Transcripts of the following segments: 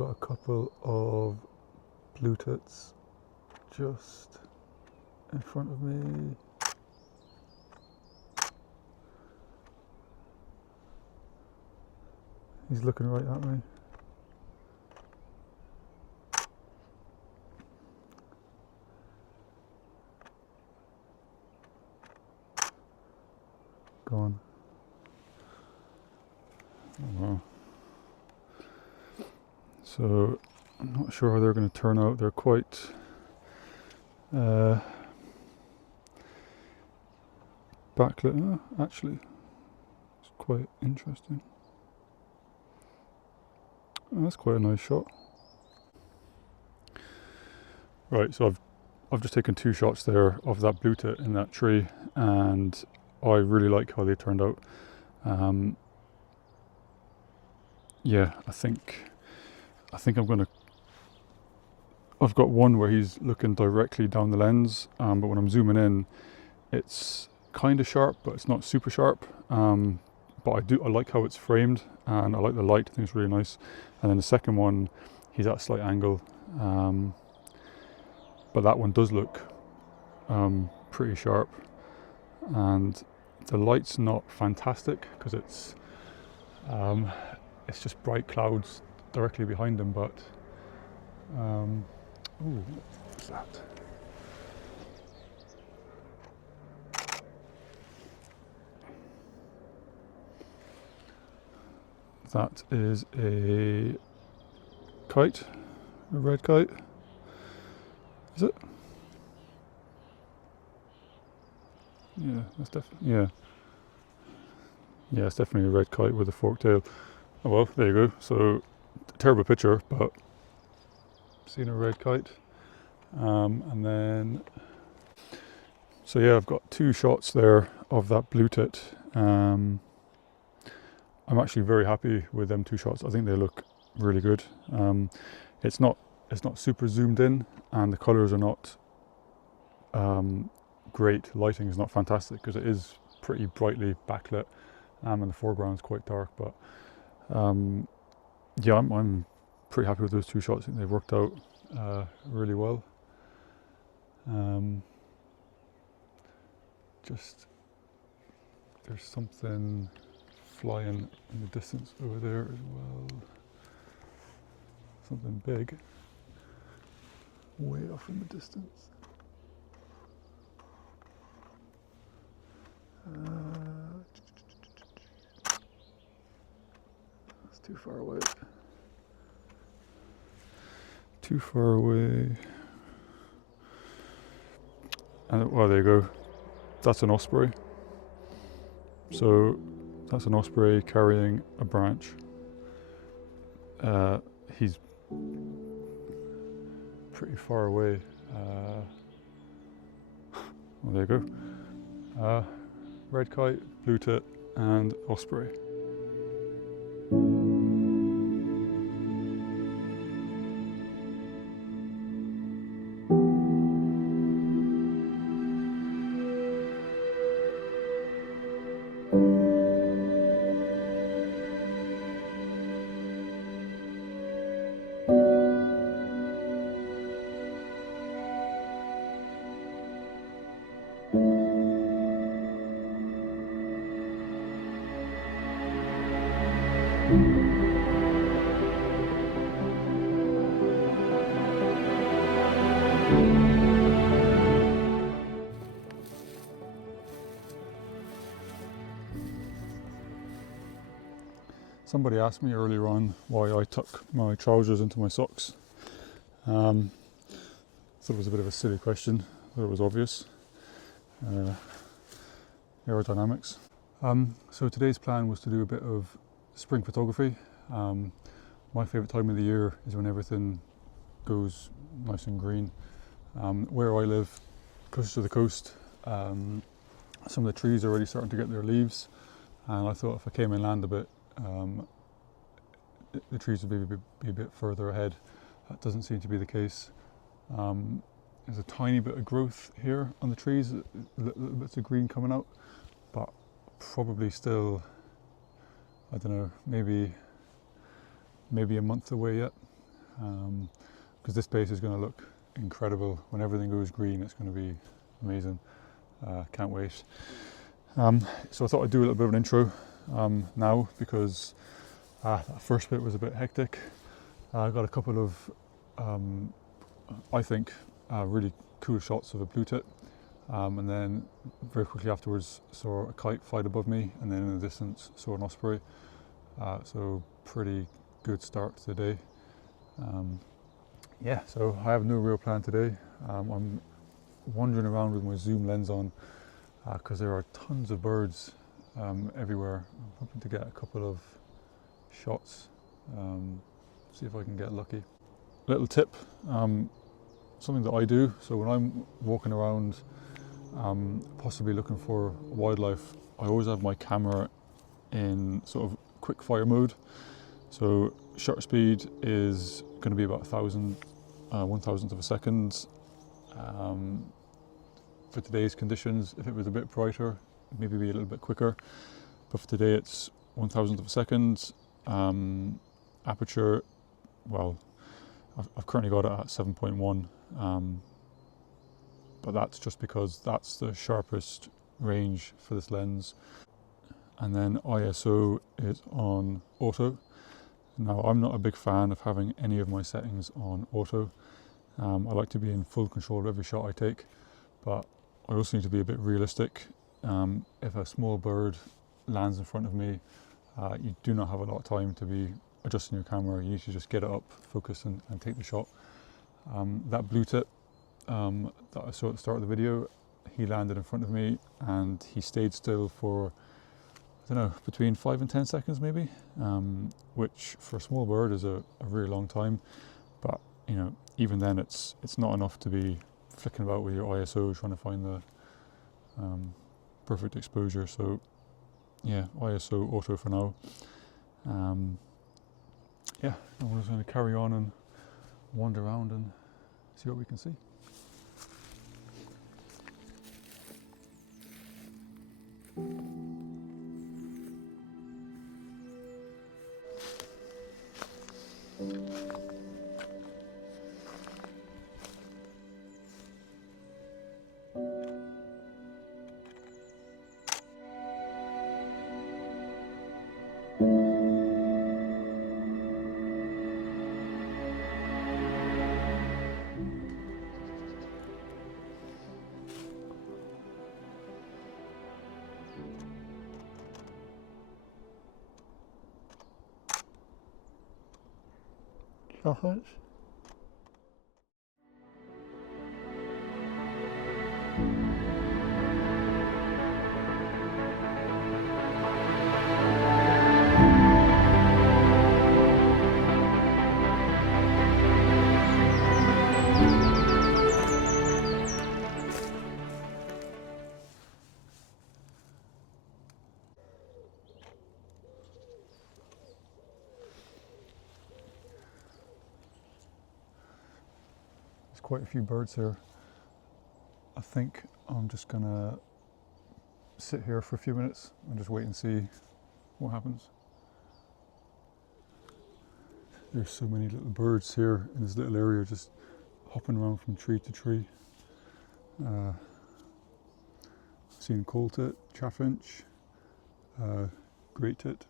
got a couple of blue tits just in front of me. He's looking right at me. Go on. Oh, wow. So I'm not sure how they're going to turn out. They're quite backlit. Actually, it's quite interesting. Oh, that's quite a nice shot. Right, so I've just taken 2 shots there of that blue tit in that tree, and I really like how they turned out. Yeah, I think I'm gonna. I've got one where he's looking directly down the lens, but when I'm zooming in, it's kind of sharp, but it's not super sharp. But I like how it's framed, and I like the light. I think it's really nice. And then the second one, he's at a slight angle, but that one does look pretty sharp, and the light's not fantastic because it's just bright clouds directly behind him. But ooh, what's that? That is a kite, a red kite. Is it? Yeah, that's definitely, yeah, it's definitely a red kite with a forked tail. Oh well, there you go. So, terrible picture, but seen a red kite. And then, so yeah, I've got 2 shots there of that blue tit. I'm actually very happy with them 2 shots. I think they look really good. It's not super zoomed in, and the colours are not great. Lighting is not fantastic because it is pretty brightly backlit, and the foreground's quite dark. But yeah, I'm pretty happy with those 2 shots. I think they've worked out really well. Just there's something flying in the distance over there as well. Something big, way off in the distance. That's too far away. Too far away. And well, there you go. That's an osprey. So that's an osprey carrying a branch. He's pretty far away. Well, there you go. Red kite, blue tit, and osprey. Somebody asked me earlier on why I tuck my trousers into my socks. Thought it was a bit of a silly question. Thought it was obvious. Aerodynamics. So today's plan was to do a bit of spring photography. My favourite time of the year is when everything goes nice and green. Where I live, closer to the coast, some of the trees are already starting to get their leaves, and I thought if I came inland a bit, the trees would be a bit further ahead. That doesn't seem to be the case. There's a tiny bit of growth here on the trees, little bits of green coming out, but probably still, I don't know, maybe a month away yet. because this base is going to look incredible when everything goes green. It's going to be amazing. Can't wait. So I thought I'd do a little bit of an intro now, because that first bit was a bit hectic. I got a couple of I think really cool shots of a blue tit, and then very quickly afterwards saw a kite fly above me, and then in the distance saw an osprey. So pretty good start to the day. Yeah, so I have no real plan today. I'm wandering around with my zoom lens on because there are tons of birds everywhere. I'm hoping to get a couple of shots, see if I can get lucky. Little tip, something that I do, so when I'm walking around possibly looking for wildlife, I always have my camera in sort of quick fire mode. So shutter speed is going to be about 1,000th of a second. For today's conditions, if it was a bit brighter, maybe be a little bit quicker. But for today, it's 1,000th of a second. Aperture, well, I've currently got it at 7.1, but that's just because that's the sharpest range for this lens. And then ISO is on auto. Now, I'm not a big fan of having any of my settings on auto. I like to be in full control of every shot I take, but I also need to be a bit realistic. If a small bird lands in front of me, you do not have a lot of time to be adjusting your camera. You need to just get it up, focus, and take the shot. That blue tit that I saw at the start of the video, he landed in front of me and he stayed still for, I don't know, between 5 and 10 seconds maybe, which for a small bird is a really long time. But you know, even then it's not enough to be flicking about with your ISO trying to find the perfect exposure. So yeah, ISO auto for now. Yeah, I'm just going to carry on and wander around and see what we can see. Sausage. Quite a few birds here. I think I'm just gonna sit here for a few minutes and just wait and see what happens. There's so many little birds here in this little area, just hopping around from tree to tree. Seen coal tit, chaffinch, great tit.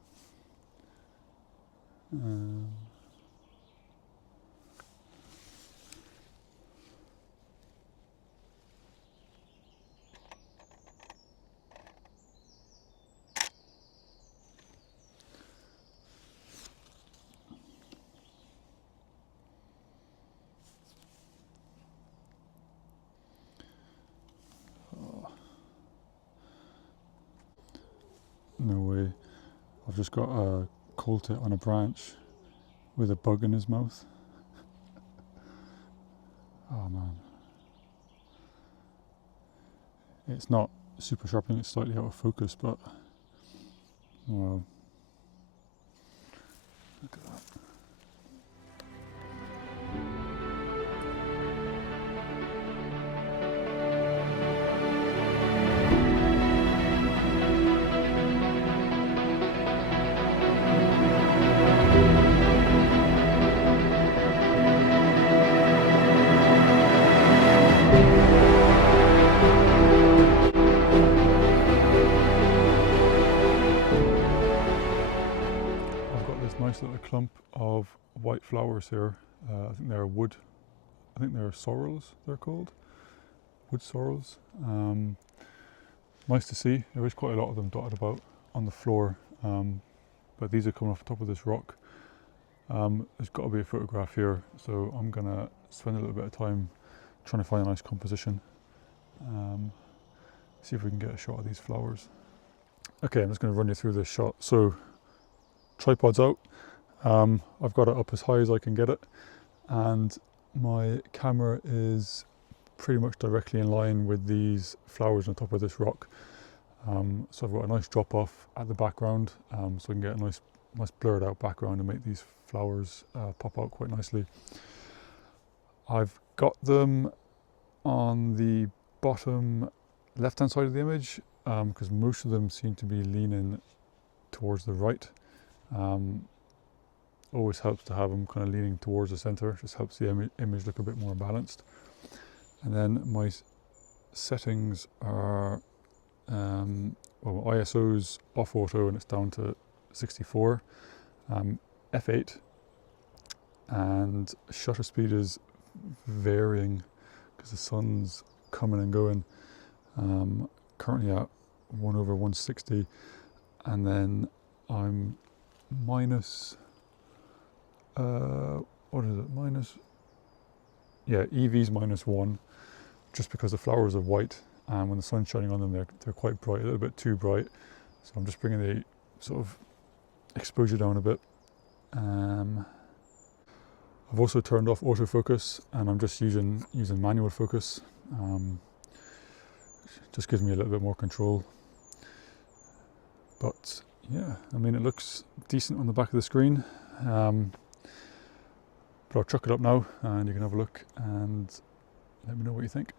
No way. I've just got a coal tit on a branch with a bug in his mouth. Oh man. It's not super sharp, I think it's slightly out of focus, but wow. Look at that. clump of white flowers here. I think they're I think they're sorrels, they're called. Wood sorrels. Nice to see. There is quite a lot of them dotted about on the floor, but these are coming off the top of this rock. There's got to be a photograph here, so I'm going to spend a little bit of time trying to find a nice composition. See if we can get a shot of these flowers. Okay, I'm just going to run you through this shot. So, tripod's out. I've got it up as high as I can get it, and my camera is pretty much directly in line with these flowers on top of this rock. So I've got a nice drop off at the background, so I can get a nice blurred out background and make these flowers pop out quite nicely. I've got them on the bottom left hand side of the image because most of them seem to be leaning towards the right. Always helps to have them kind of leaning towards the center, just helps the image look a bit more balanced. And then my settings are, well, ISO's off auto and it's down to 64, f8, and shutter speed is varying because the sun's coming and going. Currently at 1/160, and then I'm minus, what is it, minus, yeah, EV's -1, just because the flowers are white, and when the sun's shining on them they're quite bright, a little bit too bright, so I'm just bringing the sort of exposure down a bit. I've also turned off autofocus and I'm just using manual focus. Just gives me a little bit more control. But yeah, I mean, it looks decent on the back of the screen. But I'll chuck it up now and you can have a look and let me know what you think.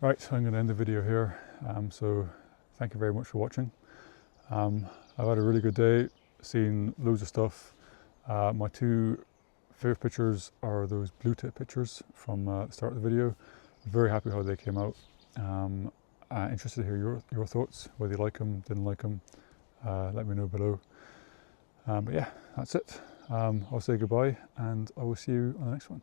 Right, so I'm going to end the video here. So thank you very much for watching. I've had a really good day, seen loads of stuff. My two favourite pictures are those blue tip pictures from the start of the video. Very happy how they came out. Interested to hear your thoughts, whether you like them, didn't like them. Let me know below. But yeah, that's it. I'll say goodbye and I will see you on the next one.